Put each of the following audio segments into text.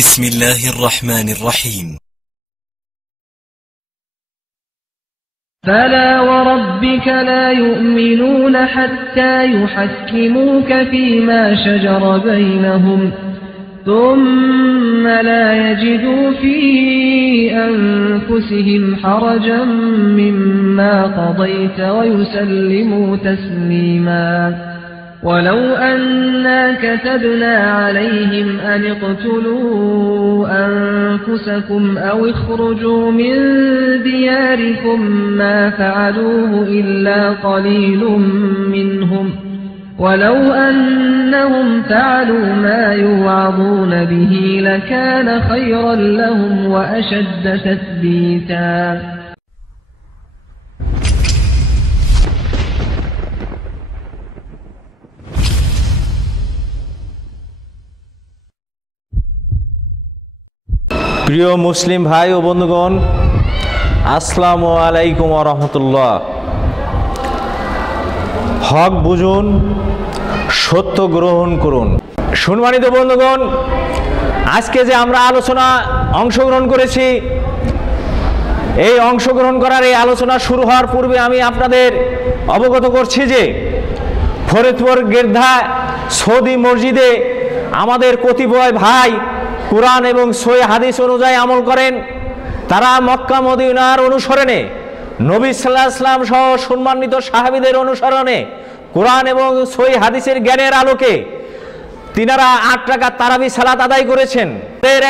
بسم الله الرحمن الرحيم فلا وربك لا يؤمنون حتى يحكموك فيما شجر بينهم ثم لا يجدوا في أنفسهم حرجا مما قضيت ويسلموا تسليما ولو أنا كتبنا عليهم أن اقتلوا أنفسكم أو اخرجوا من دياركم ما فعلوه إلا قليل منهم ولو أنهم فعلوا ما يوعظون به لكان خيرا لهم وأشد تثبيتا প্রিয় মুসলিম ভাই ও বন্ধুগণ, আসসালামু আলাইকুম ওয়া রাহমাতুল্লাহ। হক বুঝুন, সত্য গ্রহণ করুন। সম্মানিত বন্ধুগণ, আজকে যে আমরা আলোচনা অংশগ্রহণ করেছি, এই অংশগ্রহণ করার এই আলোচনা শুরু হওয়ার পূর্বে আমি আপনাদের অবগত করছি যে ফরিদপুর গেরধা সৌদি মসজিদে আমাদের কতিপয় ভাই কুরআন এবং সহিহ হাদিস অনুযায়ী আমল করেন। তারা মক্কা মদিনার অনুসরণে, নবী সাল্লাল্লাহু আলাইহি ওয়াসাল্লাম সহ সম্মানিত সাহাবীদের অনুসরণে কুরআন এবং সহিহ হাদিসের জ্ঞানের আলোকে তিনারা 8 রাকাত তারাবি সালাত আদায় করেছেন।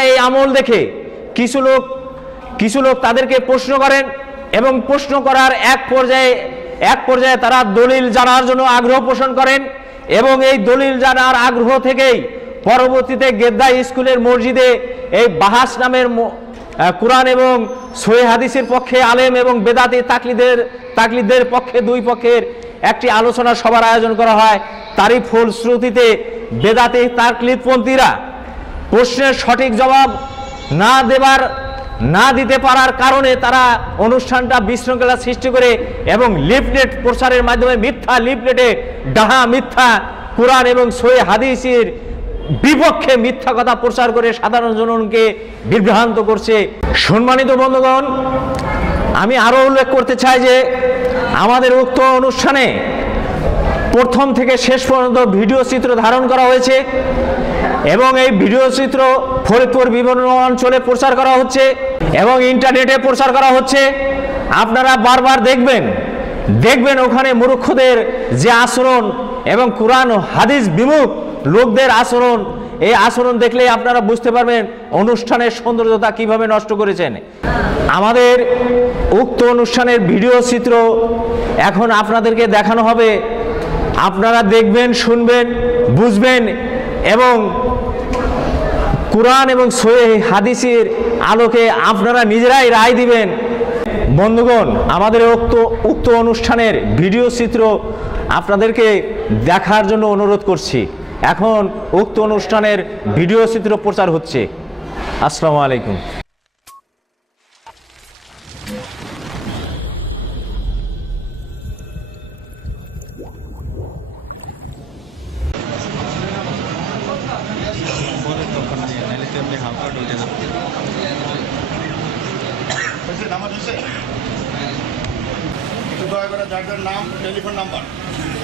এই আমল দেখে কিছু লোক তাদেরকে প্রশ্ন করেন এবং প্রশ্ন করার এক পর্যায়ে তারা দলিল জানার জন্য আগ্রহ পোষণ করেন এবং এই দলিল জানার আগ্রহ থেকেই পরবর্তীতে গেদ্দা স্কুলের মসজিদে এই বাহাস নামের কুরআন এবং সহিহ হাদিসের পক্ষে আলেম এবং বেদাতি তাকলিদের পক্ষে দুই পক্ষের একটি আলোচনা সভার আয়োজন করা হয়। তারই ফলশ্রুতিতে বেদাতি তাকলিদপন্থীরা প্রশ্নের সঠিক জবাব না দিতে পারার কারণে তারা অনুষ্ঠানটা বিশৃঙ্খলা সৃষ্টি করে এবং লিফলেট প্রচারের মাধ্যমে মিথ্যা লিফলেটে ডাহা মিথ্যা কুরআন এবং সহিহ হাদিসের বিপক্ষে মিথ্যা কথা প্রচার করে সাধারণ জনগণকে বিভ্রান্ত করছে। সম্মানিত বন্ধুগণ, আমি আরো উল্লেখ করতে চাই যে আমাদের উক্ত অনুষ্ঠানে প্রথম থেকে শেষ পর্যন্ত ভিডিও চিত্র ধারণ করা হয়েছে এবং এই ভিডিও চিত্র ফরিদপুর বিভিন্ন অঞ্চলে প্রচার করা হচ্ছে এবং ইন্টারনেটে প্রচার করা হচ্ছে। আপনারা বারবার দেখবেন ওখানে মূর্খদের যে আচরণ এবং কুরআন ও হাদিস বিমুখ লোকদের আচরণ, এই আচরণ দেখলে আপনারা বুঝতে পারবেন অনুষ্ঠানের সৌন্দর্যতা কিভাবে নষ্ট করেছেন। আমাদের উক্ত অনুষ্ঠানের ভিডিও চিত্র এখন আপনাদেরকে দেখানো হবে। আপনারা দেখবেন, শুনবেন, বুঝবেন এবং কুরআন এবং সহিহ হাদিসের আলোকে আপনারা নিজেরাই রায় দিবেন। বন্ধুগণ, আমাদের উক্ত অনুষ্ঠানের ভিডিও চিত্র আপনাদেরকে দেখার জন্য অনুরোধ করছি। এখন উক্ত অনুষ্ঠানের ভিডিও চিত্র প্রচার হচ্ছে। আসসালামু আলাইকুম। যার নাম, টেলিফোন নাম্বার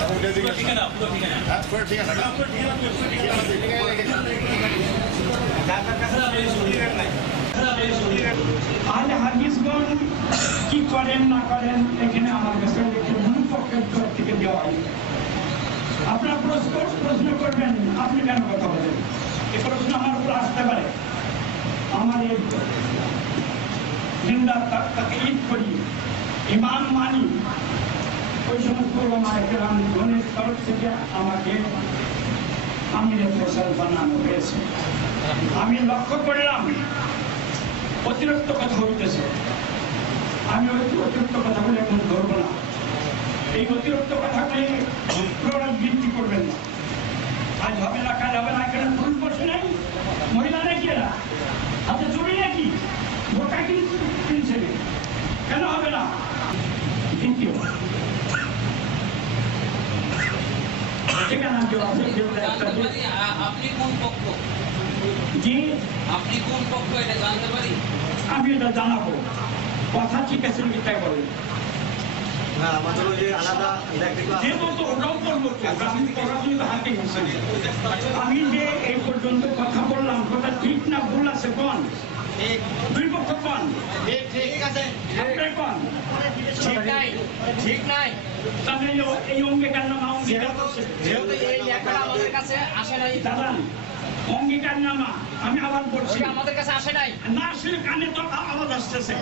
এবং ডেজিগনেশন আহলে হাদিসগণ কি করেন না করেন এখানে আমার কাছে পক্ষের তরফ থেকে দেওয়া হয়। আপনার প্রশ্ন করবেন, আপনি কেন কথা বলেন, এই প্রশ্ন আমার উপর আসতে পারে। আমার এই নিন্দা তাকে ঈদ করি, ইমান মানি, ওই সমস্ত ওলামায়ে-কেরামগণের তরফ থেকে আমাকে আমিরে ফয়সাল বানানো হয়েছে। আমি লক্ষ্য করলাম অতিরিক্ত কথা হইতেছে, আমি ওই অতিরিক্ত কথাগুলো এখন ধরবো না। এই অতিরিক্ত কথাগুলি পুনরাবৃত্তি করবেন না। আজ হবে না, কাজ হবে না, এখানে পুরুষ বসে নাই, মহিলা নাকি এরা হাতে চুরি নাকি বোকা কিনছে, কেন হবে না? দ্বিতীয় আপনি কোন পক্ষ? জি, আপনি কোন পক্ষ এটা জানতে পারি? আমি এটা জানাবো। কথা ঠিক আছে কি তাই বলেন? না আমাদের ওই যে আলাদা যে মতো ওটাও করবো তো, আমি করার জন্য হাতে গেছি। আমি যে এই পর্যন্ত কথা বললাম, কথা ঠিক না ভুল আছে কোন? দুই পক্ষ কোন? ঠিক আছে আপনার কোন? ঠিক নাই, ঠিক নাই। তাহলে এই অঙ্গীকারনামা অঙ্গীকার করছে। যেহেতু এই লেখাটা আমাদের কাছে আসে নাই, দাঁড়ান, অঙ্গীকারনামা আমি আবার বলছি, ওটা আমাদের কাছে আসে নাই। না আসলে কানে তো আওয়াজ আসতেছে,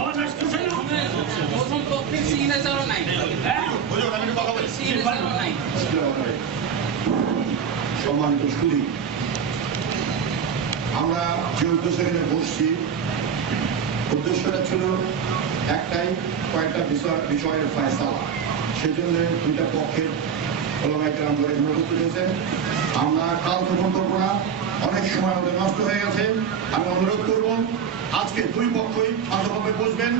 আওয়াজ আসতেছে না? প্রথম পক্ষের সিগনেচারও নাই, হ্যাঁ? হুজুর আমি একটু কথা বলি। সিগনেচারও নাই। সম্মানিত সুধী, আমরা যে উদ্দেশ্যে এখানে বসছি, উদ্দেশ্যটা ছিল একটাই, কয়েকটা বিষয়ের ফয়সালা। সেজন্য দুইটা পক্ষের ওলামায়ে কেরাম ধরে অনুরোধ করেছেন। আমরা কাল তখন করবো না, অনেক সময় আমাদের নষ্ট হয়ে গেছে। আমি অনুরোধ করব আজকে দুই পক্ষই ভালোভাবে বসবেন,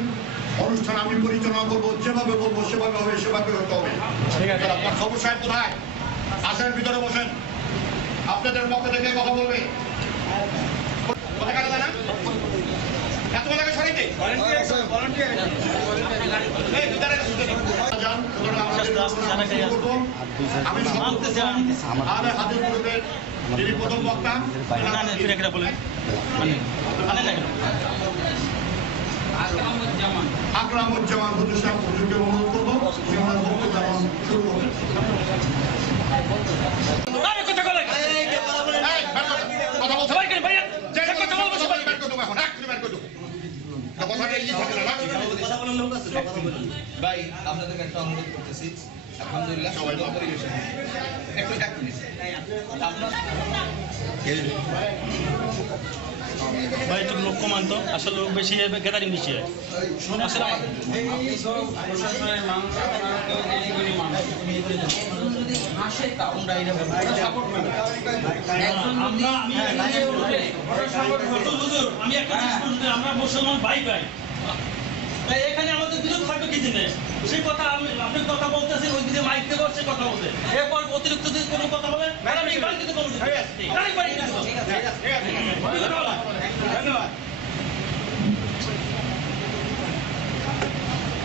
অনুষ্ঠান আমি পরিচালনা করবো, যেভাবে বলবো সেভাবে হবে, সেভাবে হতে হবে। খবর সাহেব কোথায়? আসেন, ভিতরে বসেন। আপনাদের পক্ষ থেকে কথা বলবে। কথা কাটা যায় না? এত টাকা সরাইতে আমি হাজির গ্রুপের যিনি প্রথম বক্তা আকরামুজ্জামান হুজুর সাহেব হুজুরকে অনুরোধ করবো ওনার বক্তব্য যেমন শুরু করবেন। কথা বলছো ভাই আপনাদেরকে একটা অনুরোধ করতেছি, আলহামদুলিল্লাহ সুন্দর পরিবেশন একটু এক মিনিট ভাই একটু লোক কমান তো, আসলে লোক বেশি গ্যাদারিং বেশি হয়। আসলে আপনি তো প্রশাসনের মানুষ, আপনারা তো জ্ঞানীগুণী মানুষ। যদি আসে তাও সাপোর্ট করবে। আমি একটা জিনিস বলছি, আমরা মুসলমান ভাই ভাই, তাই এখানে আমাদের বিরোধ থাকবে কি দিনে সেই কথা আপনি কথা বলতেছেন, ওই দিকে মাইক দিয়ে বসছে কথা বলতে, এরপর অতিরিক্ত যদি কোনো কথা বলে আমি বাড়িতে করবো। ধন্যবাদ।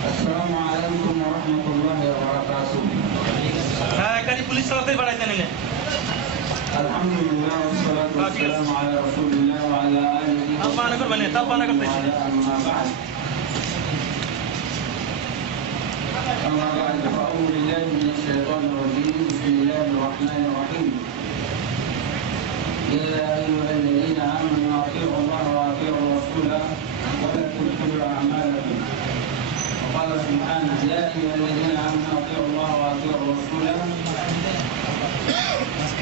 আসসালামু আলাইকুম ওয়া রাহমাতুল্লাহি ওয়া বারাকাতুহু। হ্যাঁ, এখানে পুলিশ চালাতে বাড়াইতে নিলে। আলহামদুলিল্লাহ ওয়া সালাতু ওয়া সালামু আলা রাসূলিল্লাহ ওয়া আলা আলিহি ওয়া তাপানা করবেন, তাপানা করতেছি। আম্মা বা'দ। أما بعد فأعوذ بالله من الشيطان الرجيم. بسم الله الرحمن الرحيم. يا أيها الذين آمنوا أطيعوا الله وأطيعوا الرسول ولا تبطلوا أعمالكم. وقال سبحانه يا أيها الذين آمنوا أطيعوا الله وأطيعوا الرسول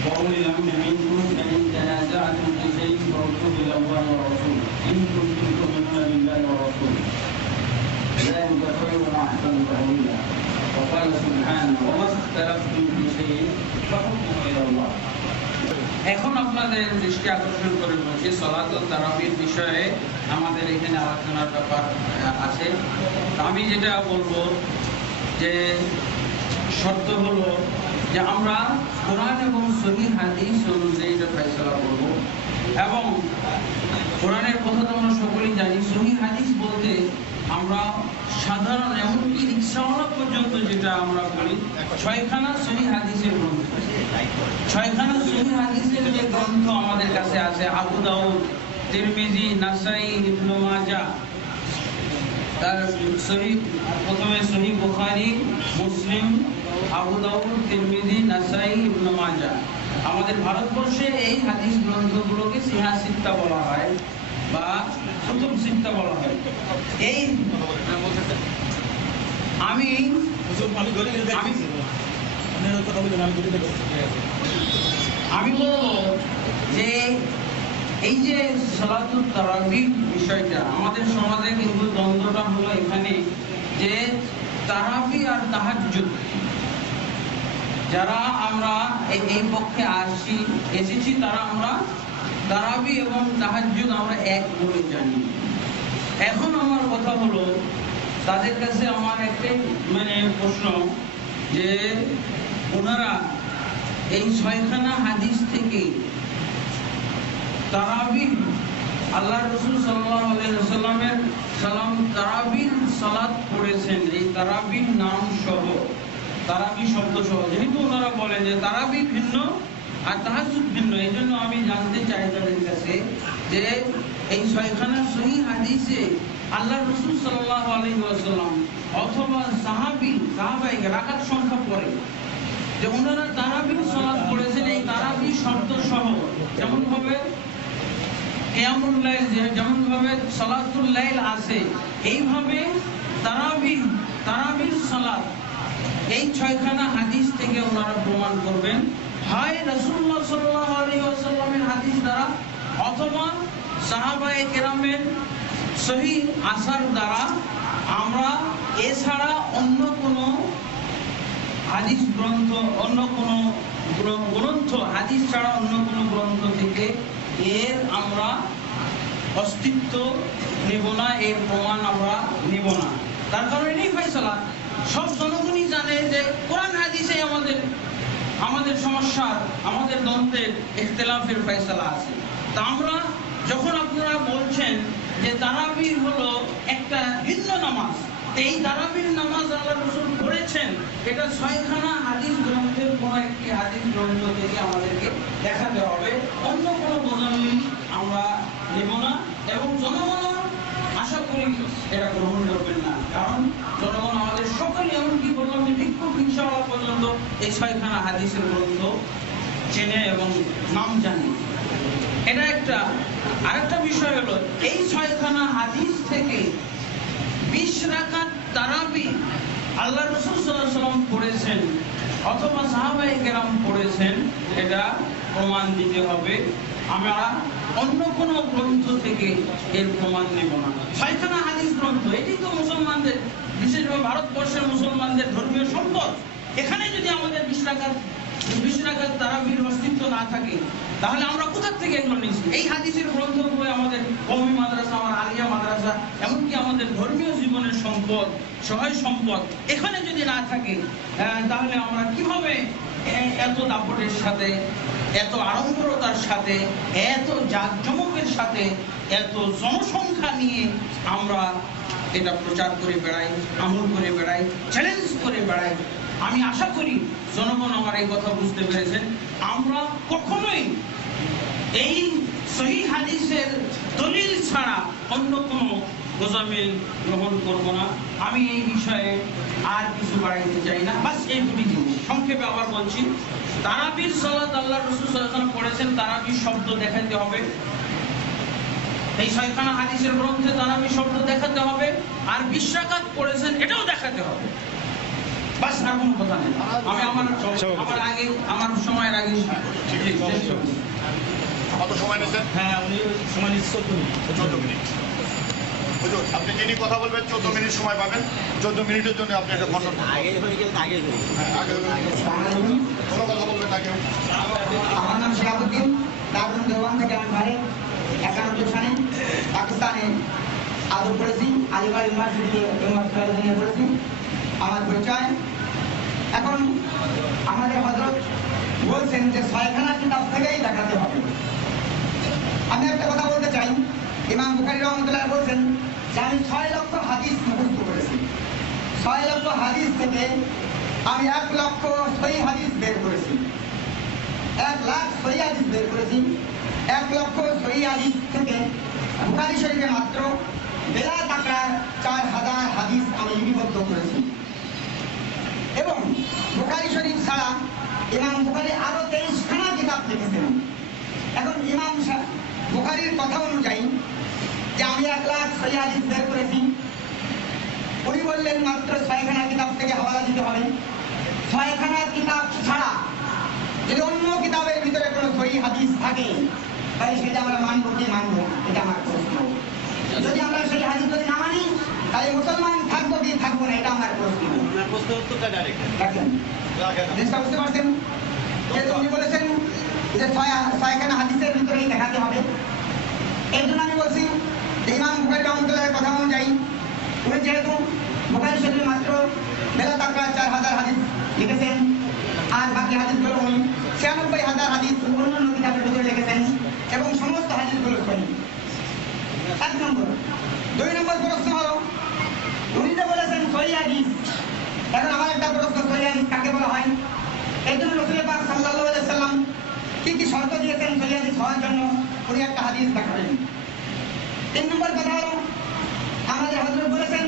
وأولي الأمر منكم فإن تنازعتم في شيء فردوه إلى الله ورسوله إن كنتم تؤمنون بالله ورسوله ذلك خير وأحسن تأويلا. وقال سبحانه وما اختلفتم في شيء فحكمه إلى الله. এখন আপনাদের দৃষ্টি আকর্ষণ করে বলছি সালাতুল তারাবির বিষয়ে আমাদের এখানে আলোচনার ব্যাপার আছে। আমি যেটা বলবো যে শর্ত হলো যে আমরা কোরআন এবং সহিহ হাদিস অনুযায়ী এটা ফয়সালা করব, এবং কোরআনের কথা তো আমরা সকলেই জানি। সহিহ হাদিস বলতে আমরা সাধারণ এমনকি রিক্সাওয়ালা পর্যন্ত যেটা আমরা বলি, ছয়খানা সহিহ হাদিসের গ্রন্থ, ছয়খানা সহিহ হাদিসের যে গ্রন্থ আমাদের কাছে আছে, আবু দাউদ, তিরমিজি, নাসাই, ইবনে মাজাহ, তার সহিহ, প্রথমে সহিহ বুখারী, মুসলিম, আবু দাউদ, তিরমিজি, নাসাই, ইবনে মাজাহ। আমাদের ভারতবর্ষে এই হাদিস গ্রন্থগুলোকে সিহা সিত্তা বলা হয় বা কুতুব সিত্তা বলা হয়। এই আমি বলবো যে এই যে সালাতুত তারাবির বিষয়টা আমাদের সমাজে কিন্তু দ্বন্দ্বটা হলো এখানে যে তারাবি আর তাহাজ্জুদ। যারা আমরা এই পক্ষে এসেছি তারা আমরা তারাবি এবং তাহাজ্জুদ আমরা এক বলে জানি। এখন আমার কথা হলো তাদের কাছে আমার একটাই প্রশ্ন যে ওনারা এই ছয়খানা হাদিস থেকে তারাবির আল্লাহ রাসূল সাল্লাল্লাহু আলাইহি ওয়াসাল্লামের সালাম তারাবির সালাত পড়েছেন, এই তারাবির নাম সহ তারাবি শব্দ সহ, যেহেতু ওনারা বলেন যে তারাবি ভিন্ন আর তাহাজ্জুদ ভিন্ন, এই জন্য আমি জানতে চাই তাদের কাছে যে এই ছয়খানা সহিহ হাদিসে আল্লাহ রাসূল সাল্লাল্লাহু আলাইহি ওয়াসাল্লাম অথবা সাহাবাই রাকাত সংখ্যা পড়ে যে ওনারা তারাবির সালাত পড়েছেন, এই তারাবি শব্দ সহ, যেমন ভাবে কিয়ামুল লাইল, যেমন ভাবে সালাতুল লাইল আছে, এইভাবে তারাবির সালাত এই ছয়খানা হাদিস থেকে ওনারা প্রমাণ করবেন, হয় রাসূলুল্লাহ সাল্লাল্লাহু আলাইহি ওয়াসাল্লামের হাদিস দ্বারা অথবা সাহাবায়ে কেরামের সহিহ আসার দ্বারা। আমরা এছাড়া অন্য কোনো হাদিস গ্রন্থ, অন্য কোনো গ্রন্থ হাদিস ছাড়া অন্য কোনো গ্রন্থ থেকে এর আমরা অস্তিত্ব নেব না, এর প্রমাণ আমরা নেব না। তার কারণ এটাই ফয়সালা, সব জনগণই জানে যে কোরআন হাদিসে আমাদের সমস্যার, আমাদের দ্বন্দ্বের, ইখতিলাফের ফয়সালা আছে। তা আমরা যখন আপনারা বলছেন যে তারাবির হলো একটা ভিন্ন নামাজ, এই তারাবির নামাজ আল্লাহ রাসূল পড়েছেন, এটা ছয়খানা হাদিস গ্রন্থের কোন একটি হাদিস গ্রন্থ থেকে আমাদেরকে দেখাতে হবে, অন্য কোনো দলিল আমরা নেব না। এবং জনগণ আশা করি এটা গ্রহণ করবেন না, কারণ জনগণ আমাদের সকলে, এমনকি বললাম যে ভিক্ষুক রিকশাওয়ালা পর্যন্ত এই ছয়খানা হাদিসের গ্রন্থ চেনে এবং নাম জানে। এটা একটা। আরেকটা বিষয় হলো এই ছয়খানা হাদিস থেকে 20 রাকাত তারাবি আল্লাহ রাসূল সাল্লাল্লাহু আলাইহি ওয়াসাল্লাম পড়েছেন অথবা সাহাবায়ে কেরাম পড়েছেন, এটা প্রমাণ দিতে হবে। আমরা অন্য কোনো গ্রন্থ থেকে এর প্রমাণ নেব না। ছয়খানা হাদিস গ্রন্থ, এটি তো মুসলমানদের, বিশেষভাবে ভারতবর্ষের মুসলমানদের ধর্মীয় সম্পদ। এখানে যদি আমাদের 20 রাকাত তারাবির অস্তিত্ব না থাকে, তাহলে আমরা কোথা থেকে এগুলো নিয়েছি? এই হাদিসের গ্রন্থগুলো আমাদের কওমি মাদ্রাসা, আমার আলিয়া মাদ্রাসা, এমনকি আমাদের ধর্মীয় জীবনের সম্পদ, সহায় সম্পদ, এখানে যদি না থাকে, তাহলে আমরা কিভাবে এত দাপটের সাথে, এত আড়ম্বরতার সাথে, এত জাঁকজমকের সাথে, এত জনসংখ্যা নিয়ে আমরা এটা প্রচার করে বেড়াই, আমল করে বেড়াই, চ্যালেঞ্জ করে বেড়াই? আমি আশা করি জনগণ আমার এই কথা বুঝতে পেরেছেন। আমরা কখনোই এই সহিহ হাদিসের দলিল ছাড়া অন্য কোনো গোজামিল গ্রহণ করব না। আমি এই বিষয়ে আর কিছু বাড়াইতে চাই না, বাস এই দুটি জিনিস সংক্ষেপে আবার বলছি। তারাবির সালাত আল্লাহ রাসূল সাল্লাল্লাহু আলাইহি ওয়াসাল্লাম পড়েছেন, তারাবির শব্দ দেখাতে হবে, এই ছয়খানা হাদিসের গ্রন্থে তারাবি শব্দ দেখাতে হবে, আর 20 রাকাত পড়েছেন এটাও দেখাতে হবে। বাস, আর কোনো কথা নেই। আমি আমার সময়ের আগে কত সময় নিয়েছেন? হ্যাঁ, উনি সময় নিচ্ছে 14 মিনিট। হুজুর, আপনি যিনি কথা বলবেন 14 মিনিট সময় পাবেন। 14 মিনিটের জন্য আপনি একটা ঘন্টা কোনো কথা বলবেন না কেউ। আমার নাম শিহাবুদ্দিন, দারুল দেওয়ান থেকে আমি ভাই 91 সালে পাকিস্তানে আদর করেছি, আলিগড় ইউনিভার্সিটিতে পড়েছি। আমার পরিচয়, এখন আমাদের হযরত বলছেন যে ছয়খানা কিতাব থেকেই দেখাতে হবে। আমি একটা কথা বলতে চাই, ইমাম বুখারী রাহমাতুল্লাহ বলছেন যে আমি 6 লক্ষ হাদিস মুখস্থ করেছি। 6 লক্ষ হাদিস থেকে আমি 1 লক্ষ সহিহ হাদিস বের করেছি, 1 লাখ সহিহ হাদিস বের করেছি। 1 লক্ষ সহিহ হাদিস থেকে বুখারী শরীফে মাত্র বেলা টাকার 4000 হাদিস আমি লিপিবদ্ধ করেছি। এবং বুখারী শরীফ ছাড়া ইমাম বুখারী আরো 23খানা কিতাব লিখেছেন। এখন ইমাম বুখারীর কথা অনুযায়ী যে আমি 1 লাখ সহিহ হাদিস বের করেছি, উনি বললেন মাত্র 6খানা কিতাব থেকে হাওয়ালা দিতে হবে। 6খানা কিতাব ছাড়া যদি অন্য কিতাবের ভিতরে কোনো সহিহ হাদিস থাকে, তাহলে সেটা আমরা মানব কি মানব না, এটা আমার প্রশ্ন। যদি আমরা সেই হাদিস যদি না মানি, তাহলে মুসলমান থাকবো কি থাকবো না, এটা আমার প্রশ্ন। দেখেন, জিনিসটা বুঝতে পারছেন? উনি বলেছেন যে 6খানা হাদিসের ভিতরেই দেখাতে হবে। এই জন্য আমি বলছি যে ইমাম বুখারী রাহমাতুল্লাহর কথা অনুযায়ী উনি যেহেতু বুখারী শরীফে মাত্র বেলা টাকা 4000 হাদিস লিখেছেন, আর বাকি হাদিসগুলো উনি 96,000 হাদিস অন্য কিতাবের ভিতরে লিখেছেন, এবং সমস্ত হাদিস শর্ত দিয়েছেন সহি হাদিস হওয়ার জন্য, উনি একটা হাদিস দেখাবেন। 3 নম্বর কথা হলো আমাদের হযরত বলেছেন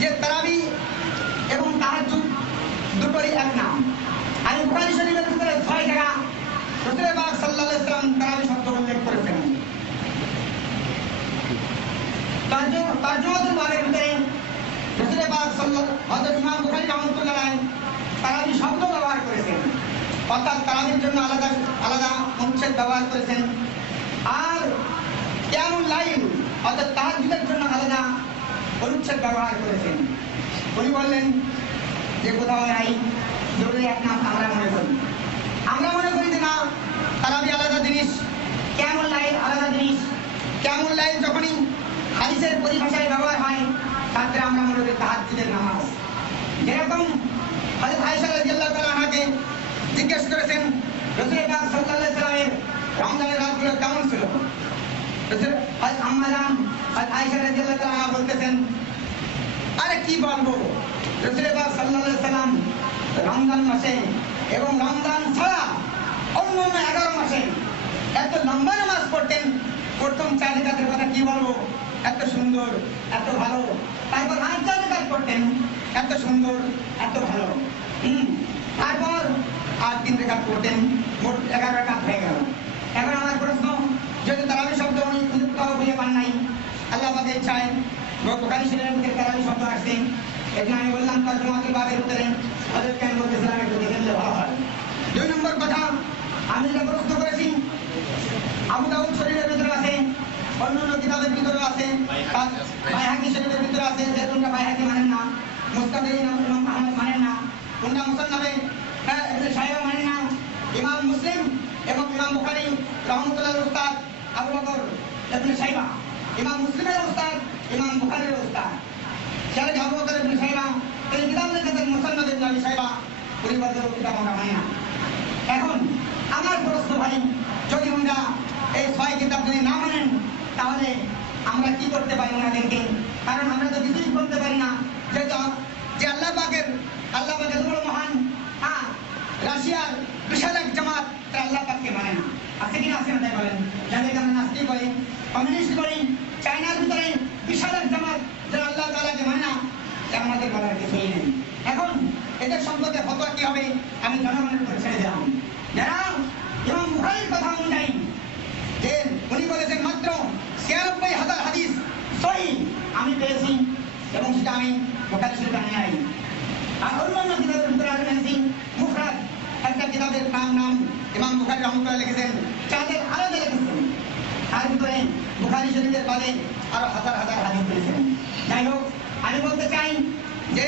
যে তারাবি এবং তাহাজ্জুদ দুটোরই এক নাম। আমি বুখারী শরীফের ভিতরে 6 জায়গা রাসূল পাক সাল্লাল্লাহু আলাইহি ওয়াসাল্লাম তারাবি শব্দ উল্লেখ করেছেন। তারজুমাতুল বারের ভিতরে রাসূল পাক হযরত ইমাম বুখারী রাহমাতুল্লাহ আলাইহি তারাবি শব্দ ব্যবহার করেছেন, অর্থাৎ তারাবির জন্য আলাদা আলাদা অনুচ্ছেদ ব্যবহার করেছেন। আর কিয়ামুল লাইল অর্থাৎ তাহাজ্জুদের জন্য আলাদা অনুচ্ছেদ ব্যবহার করেছেন। উনি বললেন যে কোথাও নাই, দুটোই এক নাম আমরা মনে করি। আমরা মনে করি যে না, তারাবি আলাদা জিনিস, কিয়ামুল লাইল আলাদা জিনিস। কিয়ামুল লাইল যখনই হাদিসের পরিভাষায় ব্যবহার হয় তাতে আমরা মনে করি তাহাজ্জুদের নামাজ। যেরকম হযরত আয়েশা রাদিয়াল্লাহু তাআলা আনহাকে জিজ্ঞেস করেছেন রাসূল পাক সাল্লাল্লাহু আলাইহি ওয়াসাল্লামের রমজানের রাতগুলো কেমন ছিল। আম্মা জান আয়েশা রাদিয়াল্লাহু তাআলা আনহা বলতেছেন, আরে কি বলবো, রাসূল পাক সাল্লাল্লাহু আলাইহি ওয়াসাল্লাম রমজান মাসে এবং রমজান ছাড়া অন্যান্য 11 মাসে এত লম্বা নামাজ পড়তেন, প্রথম 4 রাকাতের কথা কি বলবো, এত সুন্দর এত ভালো। তারপর আর 4 রাকাত পড়তেন, এত সুন্দর এত ভালো। তারপর আর 3 রাকাত পড়তেন, মোট 11 রাকাত হয়ে গেল। এখন আমার প্রশ্ন, যদি তারাবি শব্দ উনি কোথাও খুঁজে পান নাই, আল্লাহ পাকের ইচ্ছায় বুখারী শরীফের ভিতরে তারাবি শব্দ আসছে, এটা আমি বললাম তারজুমাতুল বারের ভিতরে হযরত কেন বলতেছিলাম একটু দেখে নিলে ভালো হয়। 2 নম্বর কথা, আমি যেটা প্রশ্ন করেছি আবু দাউদ শরীফের ভিতরে আছে, অন্যান্য কিতাবের ভিতরে আছে, বাইহাকী শরীফের ভিতরে আছে, যে তোমরা বাইহাকী মানেন না, মুসনাদে ইমাম আহমদ মানেন না, তোমরা মুসান্নাফে ইবনে শাইবা মানেন না, ইমাম মুসলিম এবং ইমাম বুখারী রাহমাতুল্লাহির উস্তাদ আবু বকর ইবনে শাইবা, ইমাম মুসলিমের উস্তাদ ইমাম বুখারীর উস্তাদ শাইখ আবু বকর ইবনে শাইবা, এই কিতাব লিখেছেন মুসান্নাদ ইবনে আবি শাইবা, পরিবর্তিত কিতাব আমরা মানি না। এখন আমার প্রশ্ন ভাই, যদি আমরা এই 6 কিতাব যদি না মানেন তাহলে আমরা কি করতে পারি ওনাদেরকে? কারণ আমরা তো কিছুই বলতে পারি না, যে আল্লাহ পাকের এত বড় মহান, রাশিয়ার বিশাল এক জামাত তারা আল্লাহ পাককে মানে না, আছে কিনা আছে না তাই বলেন? যাদেরকে আমরা নাস্তিক বলি, কমিউনিস্ট বলি, চায়নার ভিতরে বিশাল এক জামাত যারা আল্লাহ তাআলাকে মানে না, আমাদের বলার কিছুই নেই। এখন এদের সম্পর্কে ফতোয়া কি হবে আমি জনগণের উপর ছেড়ে দিলাম। যারা ইমাম বুখারীর কথা অনুযায়ী যে উনি বলেছেন মাত্র ৯৬,০০০ হাদিস সহিহ আমি পেয়েছি এবং সেটা আমি বুখারী শরীফে নিয়ে আই। আর অন্যান্য কিতাবের ভিতরে আমি এনেছি মুফরাদ একটা কিতাবের নাম ইমাম বুখারী রাহমাতুল্লাহ লিখেছেন, যাদের আলাদা লিখেছেন, তার ভিতরে বুখারী শরীফের বাদে আরো হাজার হাজার হাদিস পেয়েছেন। যাই হোক, আমি বলতে চাই যে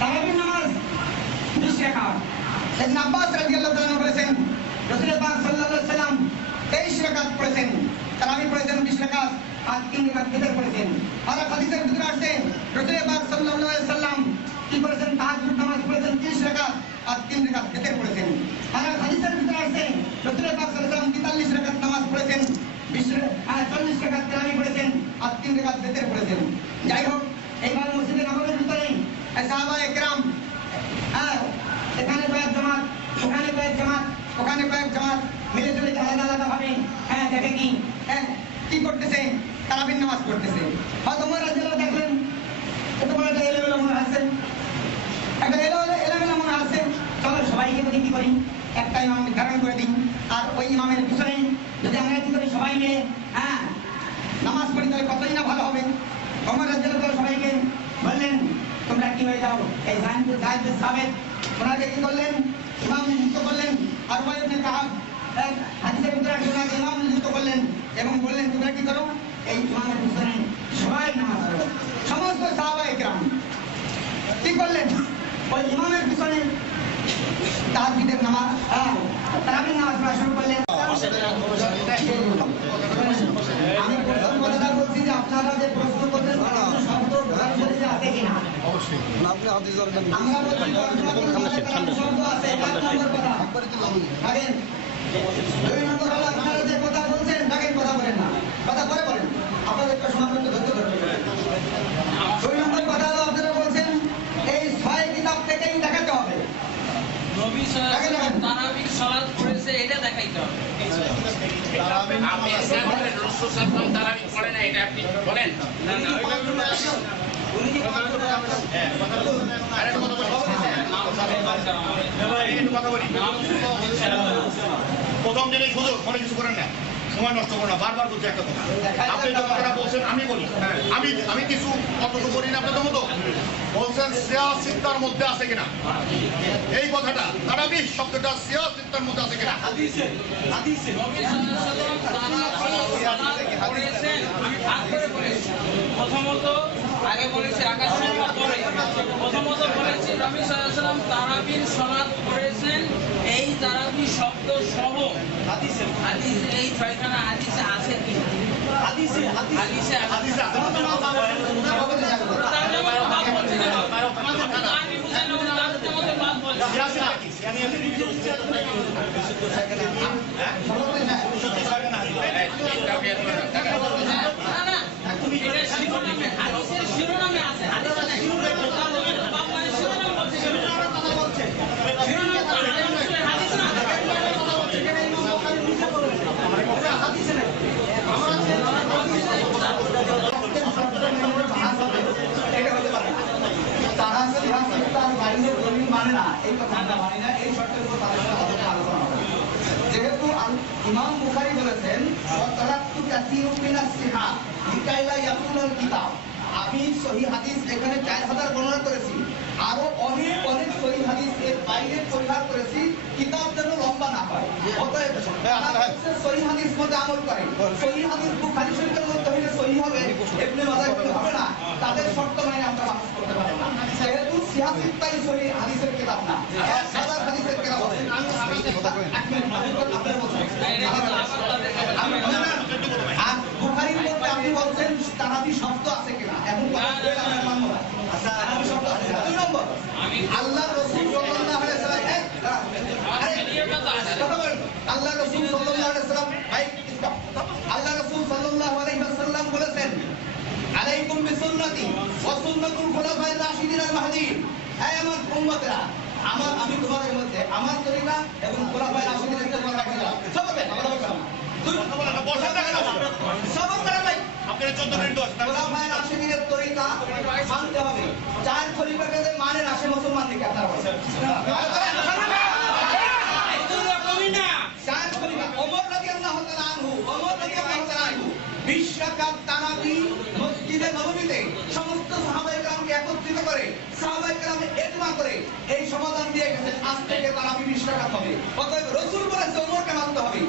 তারাবির নামাজ 20 রাকাত। ইবনে আব্বাস রাদিয়াল্লাহু তাআলা বলেছেন রাসূল পাক সাল্লাল্লাহু আলাইহি ওয়াসাল্লাম 23 রাকাত পড়েছেন, তারাবি পড়েছেন 20 রাকাত আর 3 রাকাত বিতর পড়েছেন। আর হাদিসের ভিতরে আসছে রাসূল পাক সাল্লাল্লাহু আলাইহি ওয়াসাল্লাম কি করেছেন, তাহাজ্জুদ নামাজ পড়েছেন 30 রাকাত আর 3 রাকাত বিতর পড়েছেন। আর হাদিসের ভিতরে আসছে রাসূল পাক সাল্লাল্লাহু আলাইহি ওয়াসাল্লাম 43 রাকাত নামাজ পড়েছেন, 40 রাকাত তারাবি পড়েছেন আর 3 রাকাত বিতর পড়েছেন। যাই হোক, এইবার মসজিদে নববীর ভিতরে সাহাবায়ে কেরাম এখানে কয়েক জামাত, ওখানে কয়েক জামাত, ওখানে কয়েক জামাত মিলে চলে আলাদা আলাদা ভাবে দেখে কি করতেছে, তারাবির নামাজ পড়তেছে। হয়তো ওমর রাদিয়াল্লাহু দেখলেন এত বড় একটা এলোমেলো মনে হচ্ছে, একটা এলোমেলো মনে হচ্ছে, চলো সবাইকে যদি কি করি একটা ইমাম নির্ধারণ করে দিই, আর ওই ইমামের পিছনে যদি আমরা কি করি সবাই মিলে নামাজ পড়ি তাহলে কতই না ভালো হবে। ওমর রাদিয়াল্লাহু সবাইকে বললেন তোমরা কি হয়ে যাও, এই জায়েদ সাবেত ওনাকে কি করলেন, ইমাম নিযুক্ত করলেন। আর উবাই ইবনে কাব হাদিসের ভিতরে ওনাকে ইমাম নিযুক্ত করলেন এবং বললেন তোমরা কি করো, এই ইমামের পিছনে সবাই নামাজ পড়ো। সমস্ত সাহাবায়ে কেরাম কি করলেন, ওই ইমামের পিছনে তাহাজ্জুদের নামাজ তারাবির নামাজ পড়া শুরু করলেন। আমি প্রথম কথাটা বলছি যে আপনারা যে প্রশ্ন করতেন শব্দ বুখারী শরীফে আছে কিনা, অবশ্যই আপনি হাদিস ধরবেন, আমরা বলছি শব্দ আছে। এক নম্বর কথা দেখেন, 2 নম্বর হলো আপনারা যে কথা বলছেন দেখেন কথা বলেন না, কথা পরে বলেন, আপনাদের একটা সমাপ্ত ধৈর্য ধরতে হবে। 2 নম্বর কথা হলো আপনারা বলছেন এই 6 কিতাব থেকেই দেখাতে হবে। নবী সাল্লাল্লাহু আলাইহি ওয়াসাল্লাম তারাবির সালাত পড়েছে দেখাইতে হবে। প্রথম জিনিস শুধু মনে কিছু করেন না, সময় নষ্ট করো না, বারবার বলছি একটা কথা। আপনি যে কথাটা বলছেন আমি বলি, আমি কিছু কতটুকু করি না আপনাদের মতো বলছেন সিয়াসিত্তার মধ্যে আছে কিনা এই কথাটা, তারাবি শব্দটা সিয়াসিত্তার মধ্যে আছে কিনা? প্রথমত আগে বলেছি আকাশ প্রথমত বলেছি নবী সাল্লাল্লাহু আলাইহি ওয়াসাল্লাম তারাবির সালাত করেছেন। এই তারাবি শব্দ সহ হাদিসে এই ছয়খানা হাদিসে আছে কি? হাদিসে শিরোনামে আছে, তারা সিয়াসিত্তার বাইরে দলিল মানে না, এই কথা আমরা মানি না। এই শর্তের উপর তাদের সাথে আলোচনা হবে। যেহেতু ইমাম বুখারী বলেছেন ওয়াতারাক্তু কাসীরুম মিনাস সিহাহ লিকাইলা ইয়াকুলুল কিতাব, আমি সহিহ হাদিস এখানে 4000 বর্ণনা করেছি, আরো অনেক অনেক সহিহ হাদিস এর বাইরে পরিহার করেছি, কিতাব যেন লম্বা না হয়। অতএব সহিহ হাদিস মধ্যে আমল করে, সহিহ হাদিস বুখারী শরীফের মধ্যে হইলে সহিহ হবে, ইবনে মাজাহ হবে না, তাদের শর্ত মানে আমরা মানুষ করতে পারবো না। যেহেতু সিয়াসিত্তাই সহিহ হাদিসের কিতাব না, 1000 হাদিসের কিতাব আছে। আর বুখারীর মধ্যে আপনি বলছেন তারাবি শব্দ আছে কিনা, এখন দুই নম্বর আল্লাহ রাসূল সাল্লাল্লাহু আলাইহি ওয়াসাল্লাম বলেছেন আলাইকুম বিসুন্নতি ওয়া সুন্নাতুল খুলাফায়ে রাশিদিন মাহদিয়িন, হে আমার উম্মতেরা, আমি তোমাদের মধ্যে আমার তরিকা এবং খুলাফায়ে রাশিদিনের তরিকা রাখলাম। সবাই সবার করা ভাই আপনারা 14 মিনিট দোস্ত খুলাফায়ে রাশিদিনের তরিকা মানতে হবে। 4 খলিফাকে যে মানে রাশে মুসলমান নাকি আপনারা বলেন? ওমর রাদিয়াল্লাহু তাআলা আনহু 20 রাকাত তারাবি মসজিদে নববীতে সমস্ত সাহাবায়ে কেরামকে একত্রিত করে সাহাবায়ে কেরাম ইজমা করে এই সমাধান দিয়ে গেছেন আজ থেকে তারাবি 20 রাকাত হবে। অতএব রাসূল বলেছে ওমরকে মানতে হবে।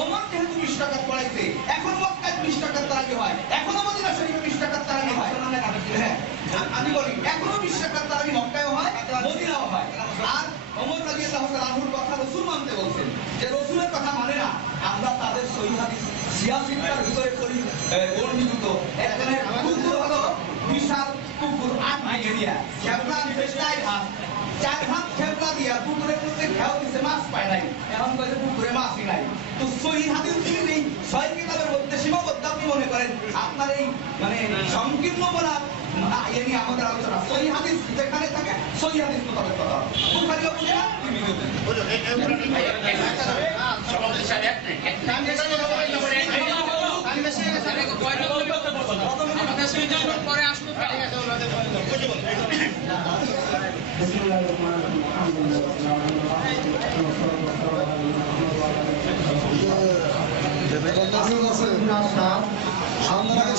ওমর যেহেতু 20 রাকাত পড়াইছে, এখন মক্কায় 20 রাকাত তারাবি হয়, এখনো মদিনা শরীফে 20 রাকাত তারাবি হয়। হ্যাঁ আমি বলি এখনো 20 রাকাত তারাবি মক্কায় হয়, মদিনাও হয়। আর ওমর রাদিয়াল্লাহু তাআলা আনহুর কথা রাসূল মানতে বলছেন, যে রাসূলের কথা মানে না, আমরা তাদের সহিহ হাদিস সিয়াসিত্তার ভিতরে বর্ণিত এখানে কুকুর হলো বিশাল কুকুর 8 এরিয়া খেপলা দিতে 4 হাত খেপলা দিয়া কুকুরের মধ্যে খেয়াল দিতে মাছ পায় নাই, এখন কইছে কুকুরে মাছই নাই। তো সহিহ হাদিস যদি 6 কিতাবের মধ্যে সীমাবদ্ধ আপনি মনে করেন, আপনার এই মানে সংকীর্ণ বলা এই নিয়ে আমাদের আলোচনা। সহিহ হাদিস যেখানে থাকে সহিহ হাদিস মোতাবেক কথা হবে। বুখারী বুঝে না তুমি বুঝে সভাপতি সাহেব পরে আসতে পারে।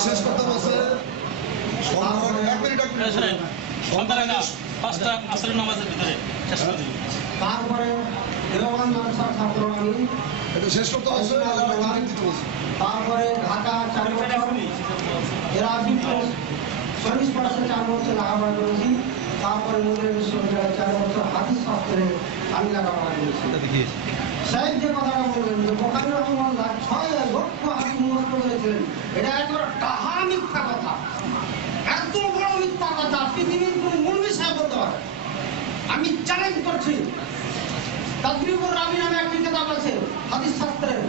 শেষ করতে বলছে তারপরে দেওয়ান মাদ্রাসার ছাত্র আমি শেষ করতে বলছে, তারপরে ঢাকা 4 বছর, এর আগে 40 বছর 4 বছর লেখাপড়া করেছি, তারপরে মদিনা বিশ্ববিদ্যালয়ে 4 বছর হাদিস শাস্ত্রে আমি লেখাপড়া করেছি। সাহেব যে কথাটা বললেন যে বুখারী রাহিমাহুল্লাহ 6 লক্ষ হাদিস মুখস্থ করেছিলেন, এটা একেবারে টাহা মিথ্যা কথা, এত বড় মিথ্যা কথা পৃথিবীর কোন মুলবি সাহেব বলতে পারে। আমি চ্যালেঞ্জ করছি, তাদরিবুর রাবি নামে একটি কিতাব আছে হাদিস শাস্ত্রের,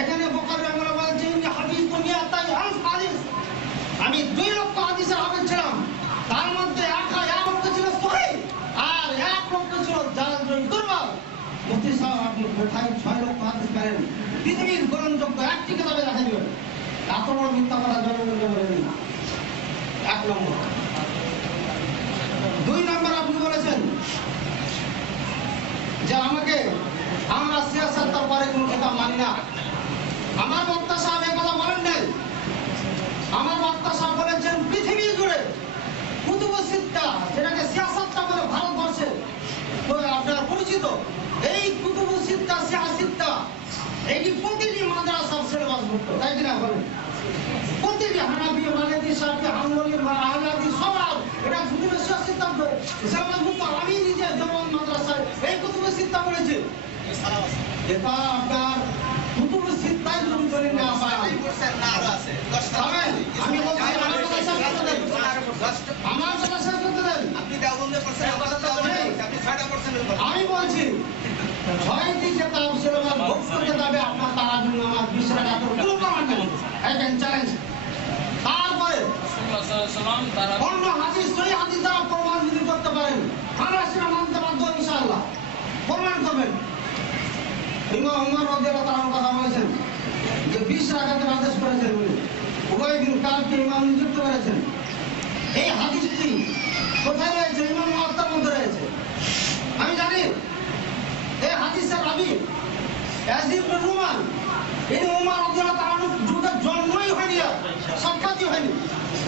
এখানে বুখারী রাহিমাহুল্লাহ বলেছেন যে হাদিস দুনিয়া তাই হাদিস, আমি 2 লক্ষ হাদিসের হাফেজ ছিলাম, তার মধ্যে 1 লক্ষ ছিল সহিহ আর 1 লক্ষ ছিল দুর্বল। মুফতি সাহেব আপনি কোথায় 6 লক্ষ হাদিস পারেন পৃথিবীর গ্রহণযোগ্য একটি কিতাবে দেখা দিবেন। এত বড় মিথ্যা কথা জনগণকে বলেন না। 1 নম্বর। 2 নম্বর আপনি বলেছেন যে আমরা সিয়াসত তারপরে কোনো কিতাব মানি না। আমার বক্তা সাহেব এই কথা বলেন নাই। আমার বক্তা সাহেব বলেছেন পৃথিবী জুড়ে কুতুবুস সিত্তা, যেটাকে সিয়াসতটা বলে ভারতবর্ষে আপনার পরিচিত, এই কুতুবুস সিত্তা সিয়াসিত্তা এটি প্রতিটি মাদ্রাসার সিলেবাস ভুক্ত, তাই কিনা বলেন? প্রতিটি হানাফি মালিকি শাফি হাম্বলি আহলাদি সবার এটা কুতুবুস সিত্তা সিলেবাস ভুক্ত। আমি নিজে দেওবন্দ মাদ্রাসায় এই কুতুবুস সিত্তা পড়েছি। এটা আপনার কুতুবুস সিত্তাই জুম করেন না পায়। আমি বলছি আমার কথা শেষ করতে দেন। আমার কথা শেষ করতে দেন। আপনি দেওবন্দে পড়ছেন, আপনি 6টা পড়ছেন। আমি বলছি 6টি কিতাব সিলেবাস ভুক্ত কিতাবে আপনার তারা জন্য আমার 20 রাকাতের কোনো প্রমাণ নেই। I can challenge. তারপরে অন্য হাদিস সহি হাদিস দ্বারা প্রমাণ যদি করতে পারেন আমরা সেটা মানতে বাধ্য ইনশাআল্লাহ। প্রমাণ করবেন। ইমাম উমর রাদিয়াল্লাহু তাআলার কথা বলেছেন যে 20 রাকাতের আদেশ করেছেন উনি। উবাই বিন কাবকে ইমাম নিযুক্ত করেছেন। এই হাদিসটি কোথায় রয়েছে? ইমাম মুয়াত্তার মধ্যে রয়েছে। আমি জানি এই হাদিসের রাবী ইয়াজিদ বিন রুমান, এই উমর রাদিয়াল্লাহু তাআলার যুগে জন্মই হয়নি, সাক্ষাৎই হয়নি।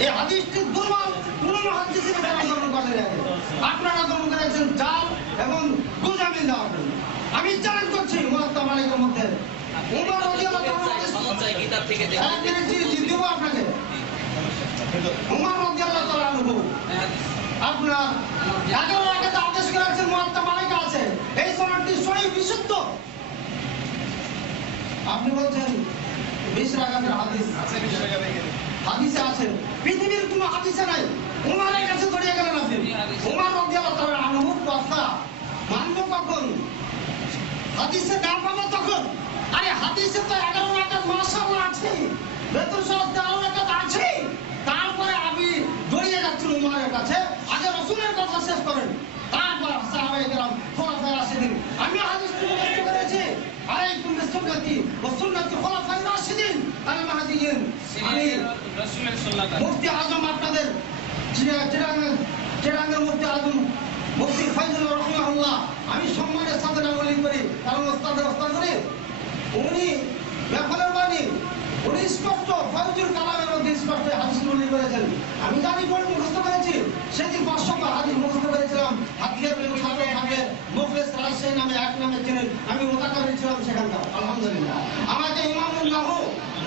এই হাদিসটি দুর্বল, কোন মুহাদ্দিসের দ্বারা গ্রহণ করা যায়। আপনারা গ্রহণ করেছেন জাল এবং গুজামিল দেওয়ার জন্য। আমি চ্যালেঞ্জ করছি মুয়াত্তা মালিকের মধ্যে উমর রাদিয়াল্লাহু তাআলা সমস্যায় কিতাব থেকে দেব আপনাকে। উমর রাদিয়াল্লাহু তাআলা আপনার 11 রাকাতে আদেশ করেছেন, মুয়াত্তা মালিক আছে, এই সনদটি সহিহ বিশুদ্ধ। আপনি বলছেন 20 রাকাতের হাদিস আছে, হাদিসে আছে, পৃথিবীর কোনো হাদিসে নাই। উমরের কাছে ধরিয়ে গেলেন আপনি। উমর রাদিয়াল্লাহু তাআলা আনহুর কথা মানব কখন? হাদিসে না পাবো তখন। আরে হাদিসে তো 11 রাকাত মাশাআল্লাহ আছে, বেতন সহ 13 রাকাত আছে। তারপরে আমি জড়িয়ে যাচ্ছি উমরের কাছে। আগে রাসূলের কথা শেষ করেন, তারপর সাহাবায়ে কেরাম খোলাফায়ে রাশিদিন। আমি হাদিসটি মুখস্থ করেছি, আলাইকুম বিসুন্নতি ওয়া সুন্নাতি খোলাফায়ে রাশিদিন আল মাহদিয়িন। আমি রাসূলের সুন্নাত মুফতি আজম আপনাদের চিরাঙ্গের মুফতি আজম মুফতি ফয়জুল রাহিমাহুল্লাহ আমি সম্মানের সাথে নাম উল্লেখ করি, কারণ ওস্তাদের ওস্তাদ করি। উনি ব্যাপারের বাণী উনি স্পষ্ট ফয়জুল কালামের মধ্যে স্পষ্ট হাদিস উল্লেখ করেছেন। আমি জানি পড়ে মুখস্থ করেছি। সেদিন 500 হাদিস মুখস্থ করেছিলাম। হাদিসের ছাত্র থাকে মুফলিস রাজশাহী নামে এক নামে ছিলেন, আমি মুতাকাব্বির ছিলাম সেখানকার। আলহামদুলিল্লাহ আমাকে ইমামুল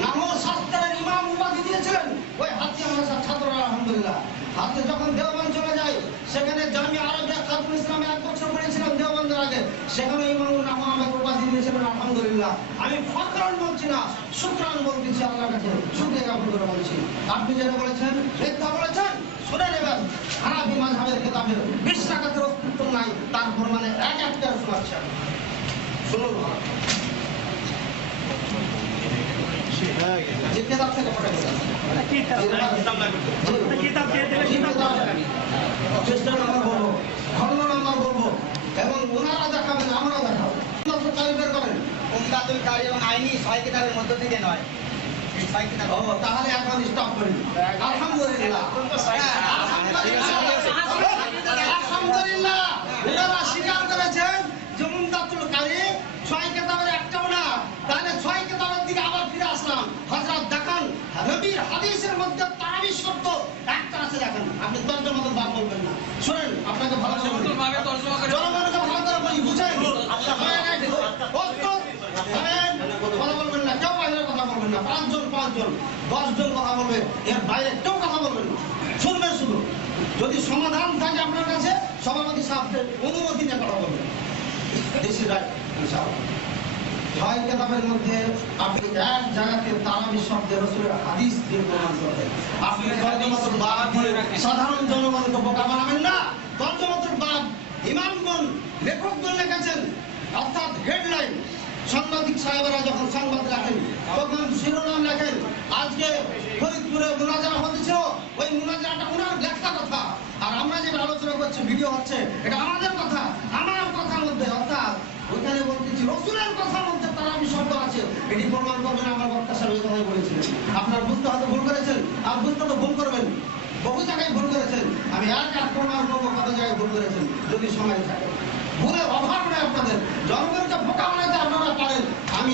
নাহু শাস্ত্রের ইমাম উপাধি দিয়েছিলেন ওই হাদিস আমার ছাত্ররা। আলহামদুলিল্লাহ হাদিস যখন দেওবন্দ চলে যায়, সেখানে জামিয়া আরবিয়া খাতুন ইসলামে 1 বছর পড়েছিলাম দেওবন্দের আগে, সেখানে ইমামুল নাহু আমাকে উপাধি দিয়েছিলেন। আলহামদুলিল্লাহ আমি ফখরান বলছি না, শুকরান বলতেছি আল্লাহর কাছে, শুকরিয়া জ্ঞাপন করে বলছি। আপনি যেটা বলেছেন মিথ্যা বলেছেন, শুনে নেবেন। হানাফি মাযহাবের কিতাবের 20 রাকাতের অস্তিত্ব নাই, তারপর মানে এক একটা শোনাচ্ছে। শুনুন যে কিতাব থেকে পড়ে গেছেন চেষ্টা নাম্বার বলবো, খন্ড নাম্বার বলবো, এবং ওনারা দেখাবেন আমরা দেখাবো। বের করেন উমদাতুল কারি এবং আইনি 6 কিতাবের মধ্য থেকে নয়। তাহলে এখন স্টপ করি। আলহামদুলিল্লাহ আলহামদুলিল্লাহ ওনারা স্বীকার করেছেন যে উমদাতুল কারি 6 কিতাবের একটাও না। তাহলে 6 কিতাবের দিকে আবার ফিরে আসলাম। হযরত দেখান নবীর হাদিসের মধ্যে তারাবি শব্দ একটা আছে, দেখেন। আপনি তর্জমা তো বাদ বলবেন না, শুনেন আপনাকে ভালো করে বলি, জনগণকে ভালো করে বলি, বুঝেন? কথা বলবেন না, কেউ বাইরে কথা বলবেন না। 5 জন 10 জন কথা বলবে, এর বাইরে কেউ কথা বলবেন না, শুনবেন শুধু। যদি সমাধান থাকে আপনার কাছে, সভাপতি সাহেবের অনুমতি নিয়ে কথা বলবেন। দেশি রায় ইনশাআল্লাহ 6 কিতাবের মধ্যে আপনি এক জায়গাতে তারাবি শব্দের রাসূলের হাদিস দিয়ে প্রমাণ করবেন। আপনি তর্জমাতুল বাব দিয়ে সাধারণ জনগণকে বোকা বানাবেন না। তর্জমাতুল বাব ইমামগণ লেখকগণ লিখেছেন, অর্থাৎ হেডলাইন। সাংবাদিক সাহেবেরা যখন সংবাদ রাখেন তখন শিরোনাম লেখেন। আজকে ফরিদপুরে মুনাজারা হচ্ছে, ওই মুনাজারাটা ওনার লেখা কথা, আর আমরা যেটা আলোচনা করছি ভিডিও হচ্ছে, এটা আমাদের কথা, আমার কথার মধ্যে। অর্থাৎ ওইখানে বলতেছি রসুলের কথার মধ্যে তারাবি শব্দ আছে, এটি প্রমাণ করবেন। আমার বক্তা সাহেব কথা বলেছিলেন, আপনার বুঝতে হয়তো ভুল করেছেন, আর বুঝতে তো ভুল করবেন, বহু জায়গায় ভুল করেছেন। আমি এক প্রমাণ করবো কত জায়গায় ভুল করেছেন, যদি সময় থাকে। ভুলের অভাব নেই আপনাদের, জনগণকে বোকা বানাইতে আপনারা পারেন। আমি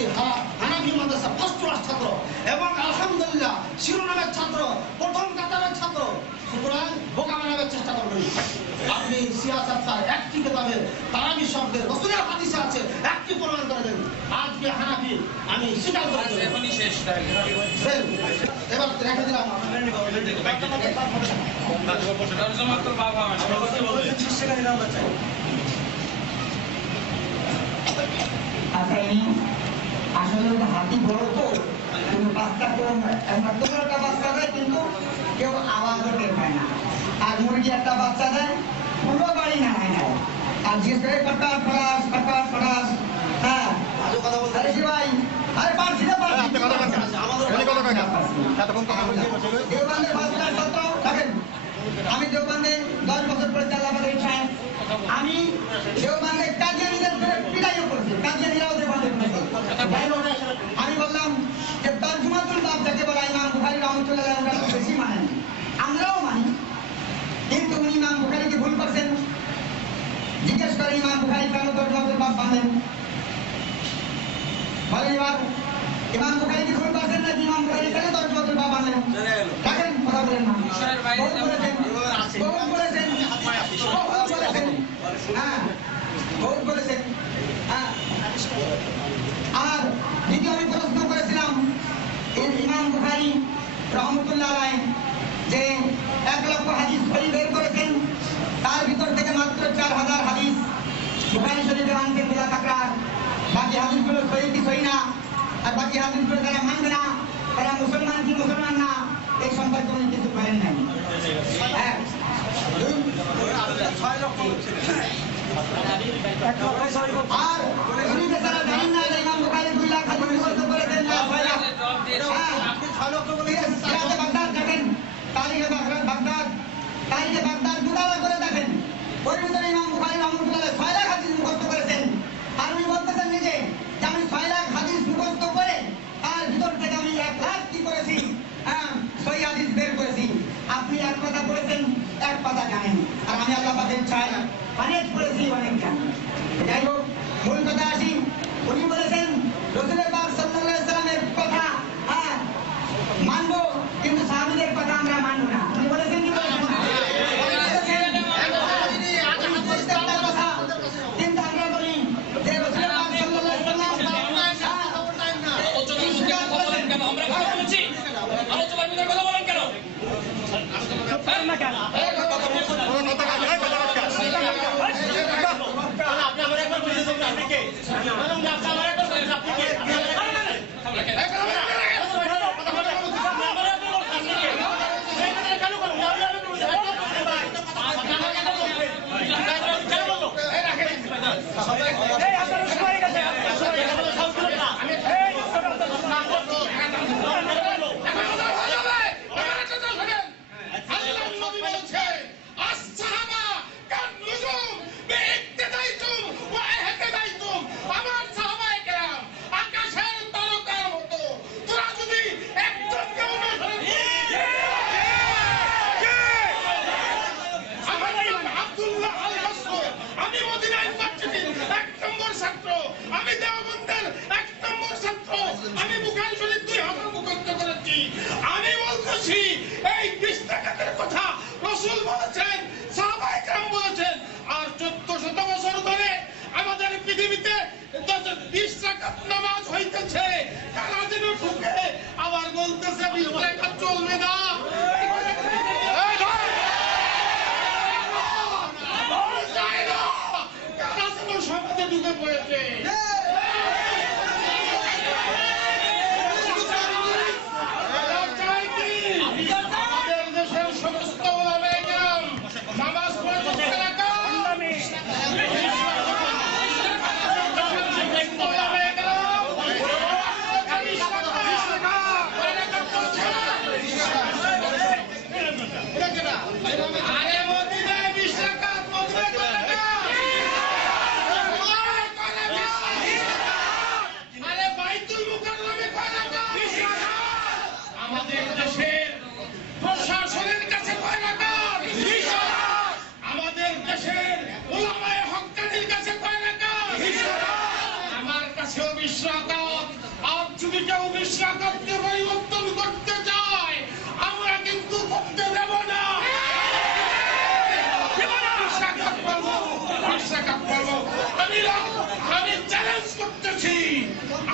হানাফি মাদ্রাসা ফার্স্ট ক্লাস ছাত্র এবং আলহামদুলিল্লাহ শিরোনামের ছাত্র, প্রথম কাতারের ছাত্র, সুতরাং বোকা বানাবার চেষ্টা করবেন। আপনি সিয়াসাত একটি কিতাবে তারাবি শব্দের রসুলের হাদিসে আছে, একটি প্রমাণ করে দেন। আজকে হানাফি আমি স্বীকার করছি। এবার রেখে দিলাম। আসলে হাতি বড় তো, কিন্তু বাচ্চা একটা বাচ্চা দেয়, কিন্তু কেউ আওয়াজও টের পায় না। আর মুরগি একটা বাচ্চা দেয়, পুরো বাড়ি নাড়ায় না। আর জিজ্ঞেস করে কটার ফলাস, কটার ফলাস। হ্যাঁ, আরে কি ভাই, আরে পারছি না, দেওবান্দের ভাষার ছাত্র থাকেন। আমি দেওবান্দে 10 বছর পরে চালাবাদের সাহেব, আমি দেওবান্দে কাজিয়ানিদের পিটাইও করছি, কাজিয়ানিরা ওদের বাদে করেছে। আমি বললাম যে তর্জুমাতুল বাব যাকে বলা ইমাম বুখারী রাহমাতুল্লাহ আলাইহি বেশি মানেন, আমরাও মানি, কিন্তু উনি ইমাম বুখারীকে ভুল করছেন। জিজ্ঞেস করে ইমাম বুখারী কেন তর্জুমাতুল বাব মানেন? বলেন এবার ইমাম বুখারীকে ভুল করছেন নাকি ইমাম বুখারী কেন তর্জুমাতুল বাব মানেন? দেখেন, কথা বলেন না। বহুত বলেছেন, হ্যাঁ, বহুত বলেছেন। হ্যাঁ, আর দ্বিতীয় আমি প্রশ্ন করেছিলাম ইমাম বুখারী রহমতুল্লাহ আলাইহি যে 1 লক্ষ হাদিস শরীফ বের করেছেন, তার ভিতর থেকে মাত্র 4000 হাদিস বুখারী শরীফে আনছেন বিলা তাকরার। বাকি হাদিসগুলো সহিহ কি সহিহ না, আর বাকি হাদিসগুলো যারা মানবে না তারা মুসলমান কি মুসলমান না, এই সম্পর্কে উনি কিছু বলেন নাই। আর উনি বেচারা জানেন না যে ইমাম বুখারী 2 লাখ হাদিস মুখস্থ করেছেন না 6 লাখ। আপনি 6 লক্ষ বলে সিরাতে বাগদাদ দেখেন, তারিখে বাগদাদ দুলালা করে দেখেন, ওর ভিতরে ইমাম বুখারী রহমাতুল্লাহ 6 লাখ হাদিস মুখস্থ করেছেন। আর উনি বলতেছেন নিজে যে আমি 6 লাখ হাদিস মুখস্থ করে তার ভিতর থেকে আমি 1 লাখ কি করেছি, সহিহ হাদিস বের করেছি। আপনি এক কথা বলেছেন, এক কথা জানেন, আর আমি আল্লাহ পাকের চাই অনেক পড়েছি, অনেক জানি। যাই হোক, মূল কথা আসি। উনি বলেছেন রাসূলুল্লাহ সাল্লাল্লাহু আলাইহি ওয়াসাল্লামের কথা মানবো, কিন্তু সাহাবীদের কথা আমরা মানব না। উনি বলেছেন কি বলেছেন? কিন্তু আমরা বলি যে রাসূলুল্লাহ সাল্লাল্লাহু আলাইহি ওয়াসাল্লাম আমরা কথা বলছি, আলোচনার কথা বলেন কেন? আপনি আমার একবার বুঝে দেবেন, আপনি কে? আল্লাহর নবী বলেছেন যদি কেউ বিশ্বাসকে পরিবর্তন করতে চায় আমরা কিন্তু করতে দেব না।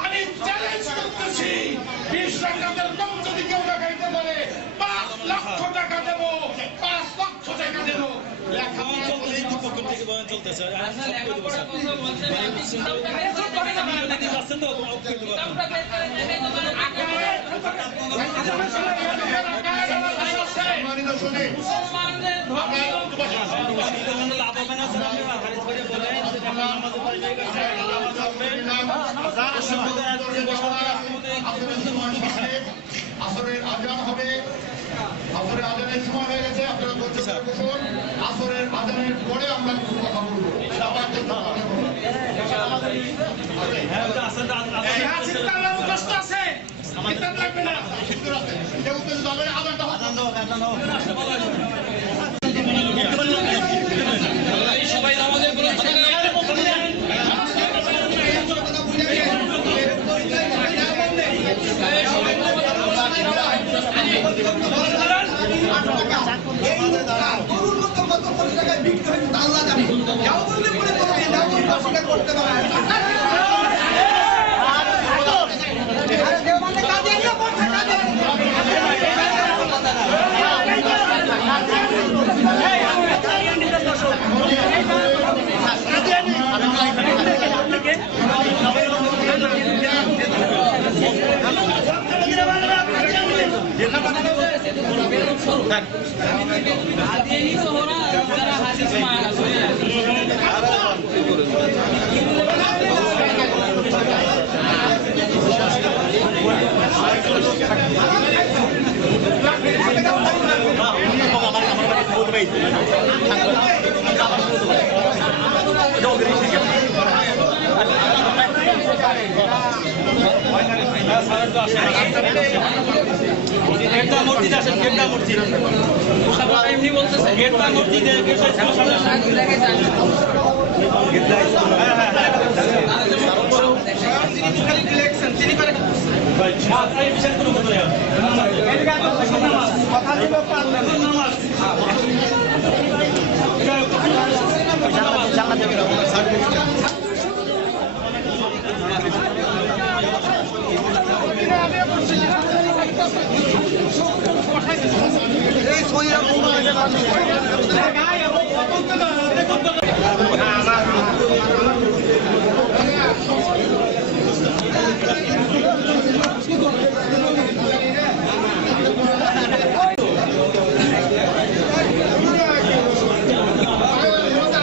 আমি চ্যালেঞ্জ করতেছি, বিশ্বাসের কম যদি কেউ দেখাইতে পারে 5 লক্ষ টাকা দেব, 5 লক্ষ টাকা দেব। আসরের আজান হবে, আসরের আজানের সময় হয়ে গেছে, আপনারা বসুন। আসরের আজানের পরে আমরা কিছু কথা বলবো।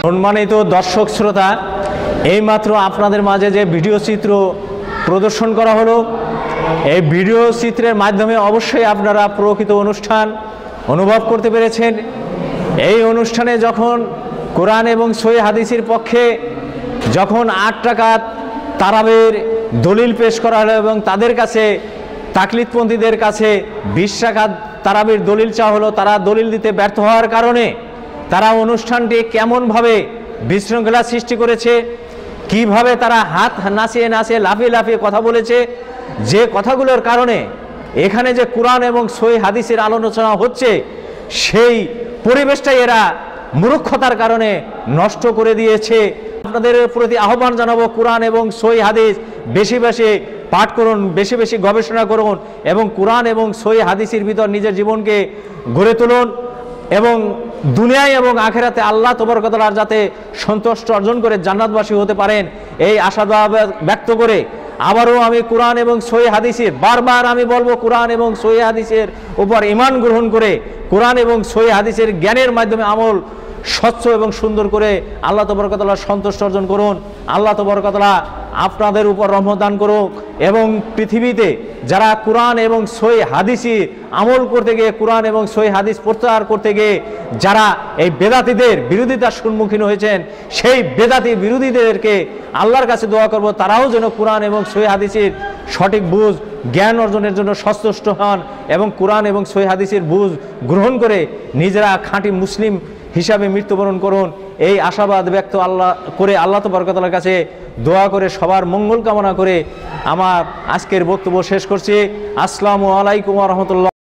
সম্মানিত দর্শক শ্রোতা, এইমাত্র আপনাদের মাঝে যে ভিডিও চিত্র প্রদর্শন করা হলো, এই ভিডিও চিত্রের মাধ্যমে অবশ্যই আপনারা প্রকৃত অনুষ্ঠান অনুভব করতে পেরেছেন। এই অনুষ্ঠানে যখন কোরআন এবং সহিহ হাদিসের পক্ষে যখন 8 রাকাত তারাবির দলিল পেশ করা হলো এবং তাদের কাছে তাকলিদপন্থীদের কাছে 20 রাকাত তারাবির দলিল চাওয়া হলো, তারা দলিল দিতে ব্যর্থ হওয়ার কারণে তারা অনুষ্ঠানটি কেমনভাবে বিশৃঙ্খলা সৃষ্টি করেছে, কিভাবে তারা হাত নাচিয়ে নাচিয়ে লাফিয়ে লাফিয়ে কথা বলেছে, যে কথাগুলোর কারণে এখানে যে কোরআন এবং সহিহ হাদিসের আলোচনা হচ্ছে সেই পরিবেশটাই এরা মূর্খতার কারণে নষ্ট করে দিয়েছে। আপনাদের প্রতি আহ্বান জানাবো, কোরআন এবং সহিহ হাদিস বেশি বেশি পাঠ করুন, বেশি বেশি গবেষণা করুন এবং কোরআন এবং সহিহ হাদিসের ভিতর নিজের জীবনকে গড়ে তুলুন এবং দুনিয়ায় এবং আখেরাতে আল্লাহ তাবারক ওয়া তাআলার যাতে সন্তুষ্ট অর্জন করে জান্নাতবাসী হতে পারেন এই আশাবাদ ব্যক্ত করে আবারও আমি কোরআন এবং সহিহ হাদিসের বারবার আমি বলবো, কোরআন এবং সহিহ হাদিসের উপর ঈমান গ্রহণ করে কোরআন এবং সহিহ হাদিসের জ্ঞানের মাধ্যমে আমল স্বচ্ছ এবং সুন্দর করে আল্লাহ তাবারক ওয়া তাআলার সন্তুষ্ট অর্জন করুন। আল্লাহ তাবারক ওয়া তাআলা আপনাদের উপর রহমত দান করুক এবং পৃথিবীতে যারা কোরআন এবং সহিহ হাদিসে আমল করতে গিয়ে, কোরআন এবং সহিহ হাদিস প্রচার করতে গিয়ে যারা এই বেদাতীদের বিরোধিতার সম্মুখীন হয়েছেন, সেই বেদাতী বিরোধীদেরকে আল্লাহর কাছে দোয়া করব তারাও যেন কোরআন এবং সহিহ হাদিসের সঠিক বুঝ জ্ঞান অর্জনের জন্য সচেষ্ট হন এবং কোরআন এবং সহিহ হাদিসের বুঝ গ্রহণ করে নিজেরা খাঁটি মুসলিম হিসাবে মৃত্যুবরণ করুন। এই আশাবাদ ব্যক্ত আল্লাহ তাবারক ওয়া তাআলার কাছে দোয়া করে সবার মঙ্গল কামনা করে আমার আজকের বক্তব্য শেষ করছি। আসসালামু আলাইকুম ওয়া রাহমাতুল্লাহ।